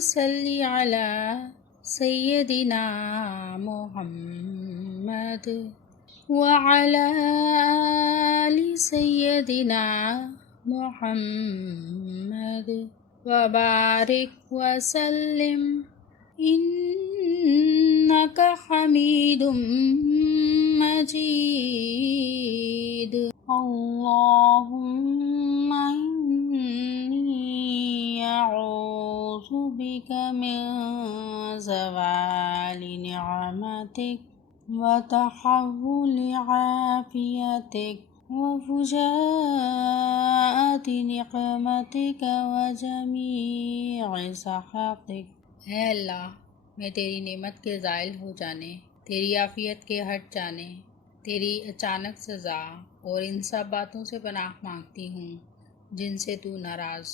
सल्ली अला सय्यदिना मुहम्मद व अला आलि सय्यदिना मुहम्मद व बारिक व सल्लिम इन्नका हमीदुम मजीद। अल्लाहुम्मा इन्नी अऊज़ु बिका मिन ज़वालि निअमतिक व तहव्वुलि आफ़ियतिक व फुजाअति निक़मतिक व जमीइ सख़तिक। है अल्लाह, मैं तेरी नेमत के ज़ाइल हो जाने, तेरी आफ़ियत के हट जाने, तेरी अचानक सज़ा और इन सब बातों से पनाह मांगती हूँ जिनसे तू नाराज़